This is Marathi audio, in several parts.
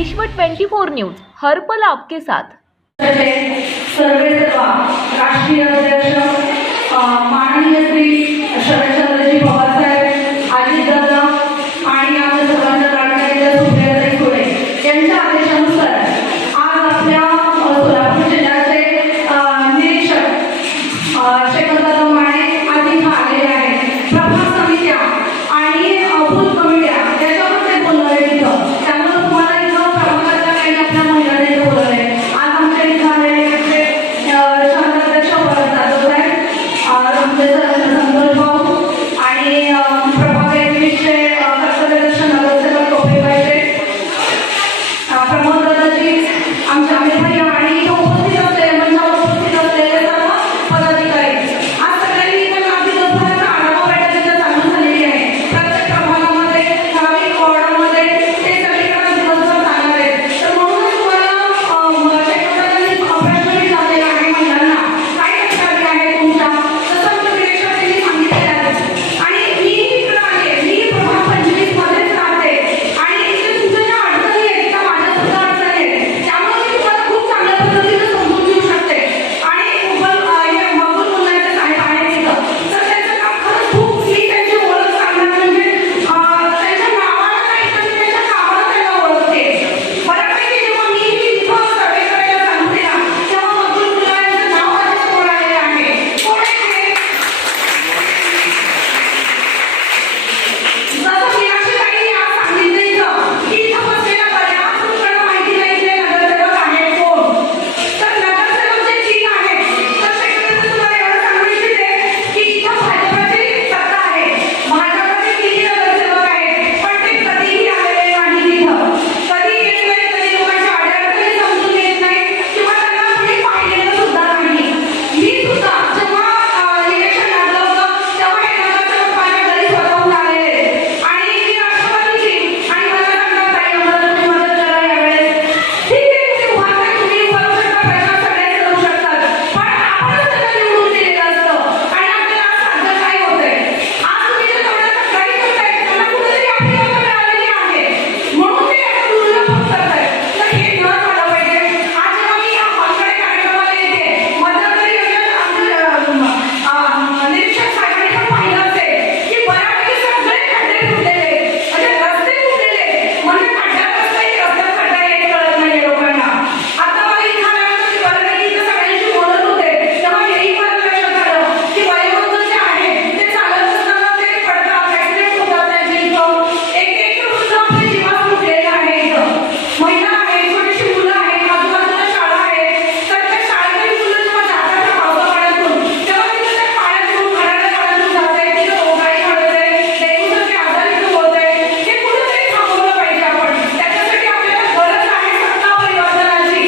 विश्व 24 न्यूज हर पल आपके साथ। सर्वेसर्वा राष्ट्रीय अध्यक्ष माननीय श्री शरदचंद्रजी पवार साहेब अजितदादा आणि आमच्या सर्वांच्या लाडक्या सुप्रियाताई सुळे यांच्या आदेशानुसार आज आपल्या सोलापूर जिल्ह्याचे निरीक्षक शेखरदादा माने अधिक आलेले आहेत। प्रभाग समित्या आणि बूथ कमिट्या याच्याबद्दल बोलणार आहे तिथं, त्यामुळे तुम्हाला इथं प्रभागाच्या काही आपल्या महिलांनी बोलवलं आहे। आज आमच्या इथं आलेले आमचे शहराध्यक्ष भरत जाधव साहेब, आमचे संतोष भाऊ आणि प्रभाग 21चे कर्तव्यदक्ष नगरसेवक टोपेबाईचे प्रमोद दादाजी, आमचे अमित भाई आणि इथं उपस्थित असलेले मंचावर उपस्थित असलेले सर्व पदाधिकारी। आज सगळ्यांनी इथं आधी दिवसभराचा आढावा बैठक इथं चालू झालेली आहे। प्रत्येक प्रभागामध्ये ठराविक वॉर्डामध्ये ते सगळीकडे दिवसभर चालणार आहे। तर म्हणूनच तुम्हाला शेतकऱ्यांनी प्रश्न विचारलेला आहे महिलांना, काय तक्रारी आहे तुमच्या, तसं आमच्या निरीक्षकांनी सांगितलेलं आहे। आणि मी इकडं आले, मी प्रभाग 25 मध्येच राहते आणि इथे तुमच्या ज्या अडचणी आहेत त्या माझ्या सुद्धा अडचणी आहेत, त्यामुळे मी तुम्हाला खूप चांगल्या पद्धतीने समजून घेऊ शकते। आणि हे मगून मुलांचे साहेब आहेत तिथं, तर त्यांचं काम खरंच खूप, मी त्यांची ओळख सांगणार म्हणजे त्यांच्या नावाला नाही पण त्यांच्या कामाला त्यांना ओळखते। बऱ्यापैकी जेव्हा मी इथं सर्वे करायला चालू केला तेव्हा मगून मुलांचं नाव माझ्यासमोर आलेलं आहे। कोण आहे ते? जसं मीनाक्षीताईंनी आज सांगितलं इथं की इथं बसलेल्या बऱ्याच लोकांना माहिती नाही इथले नगरसेवक आहेत कोण। तर नगरसेवक जे 3 आहेत, तर शेतकऱ्यांना तुम्हाला एवढं सांगू इच्छिते की इथं भाजपची सत्ता आहे, भाजपचे 3 नगरसेवक आहेत, पण ते कधीही आलेले नाही तिथं, कधी येत नाही, कधी लोकांच्या अडचणी समजून घेत नाही किंवा त्यांना कुणी पाहिलेलं सुद्धा नाही। मी सुद्धा जेव्हा इलेक्शन लागलं होतं तेव्हा हे नगरसेवक माझ्या घरी स्वतःहून आलेले आणि मी राष्ट्रवादीची आणि मला सांगतात ताई आम्हाला तुम्ही मदत करा यावेळेस। ठीक आहे, तुम्ही उभा नाही, तुम्ही करू शकता, प्रचार सगळे करू शकतात, पण आपणच त्यांना निवडून दिलेलं असतं आणि आपल्याला आज साध्य काय होतंय। आज तुम्ही जे तेवढ्या तक्रारी करताय त्यांना कुठेतरी आपली मदत मिळालेली आहे म्हणून ते याचं दुर्लक्ष करतायत, तर हे न झालं पाहिजे। आज जेव्हा मी या हॉलकडे कार्यक्रमाला येते, मध्यंतरी निरीक्षक साहेबांनी पण पाहिलं असेल की बऱ्यापैकी सगळे खड्डे फुटलेले, म्हणजे रस्ते फुटलेले, म्हणजे खड्ड्यात रस्ता आहे, रस्त्यात खड्डा आहे हे कळत नाहीये लोकांना। आता मला इथं आल्यानंतर मी बऱ्यापैकी इथं सगळ्यांशी बोलत होते तेव्हा हेही मला लक्षात आलं की वयोवृद्ध जे आहेत ते चालत असताना ते पडतात, ऍक्सिडेंट होतात त्यांचे इथं। एक वृद्ध आपले जीवास फुटलेले आहे इथं, महिला आहेत, छोटीशी मुलं आहेत, आजूबाजूला शाळा आहेत, तर त्या शाळेतली मुलं जेव्हा जातात त्या पावसापाण्यातून तेव्हा तिथं त्या पाण्यातून खड्याच्या पाण्यातून जात आहेत, तिथं रोगाई वाढत आहे, डेंग्यूसारखे आजार इथं होत आहे। हे कुठेतरी थांबवलं पाहिजे आपण, त्याच्यासाठी आपल्याला गरज आहे सत्ता परिवर्तनाची।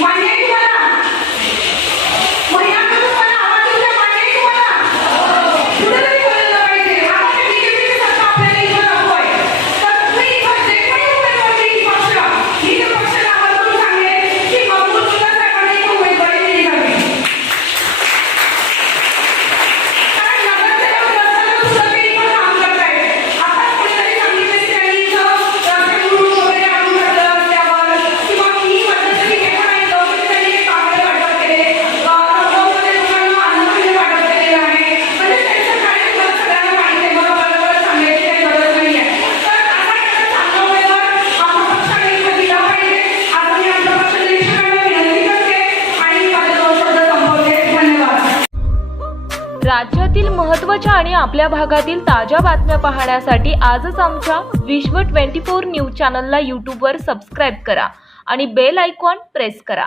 मान्य आहे तुम्हाला? महिलांना तुम्हाला आवाज येतोय, मान्य आहे तुम्हाला? कुठेतरी बोलायला पाहिजे। आता ते बीजेपीची सत्ता आपल्याला इथं नको आहे, तर तुम्ही इथं जे काही उमेदवार देईल पक्ष, मी त्या पक्षाला आवर्जून सांगेन की मगून मुलासाहेबांना इथं उमेदवारी दिली जावी। कारण नगरसेवक नसताना सुद्धा ते इथं काम करतायत। आता कोणीतरी सांगितलं की त्यांनी इथं रस्ते बुडवून वगैरे आणून टाकलं रस्त्यावर, किंवा मी मध्यंतरी हे पण ऐकलं की त्यांनी हे कागद वाटप केले, लॉकडाऊनमध्ये लोकांना अन्नधान्य वाटप केलेलं आहे, म्हणजे त्यांचं कार्य मला सगळ्यांना माहिती आहे, मला बरोबर सांगायची काही गरज नाहीये। तर असा एखादा चांगला उमेदवार आपल्या पक्षाने इथं दिला पाहिजे, असं मी आमच्या पक्ष निरीक्षकांना विनंती करते आणि माझे 2 शब्द संपवते। धन्यवाद। राज्यातील महत्त्वाच्या आणि आपल्या भागातील ताज्या बातम्या पाहण्यासाठी आजच आमच्या विश्व 24 न्यूज चॅनलला यूट्यूबवर सबस्क्राईब करा आणि बेल आयकॉन प्रेस करा।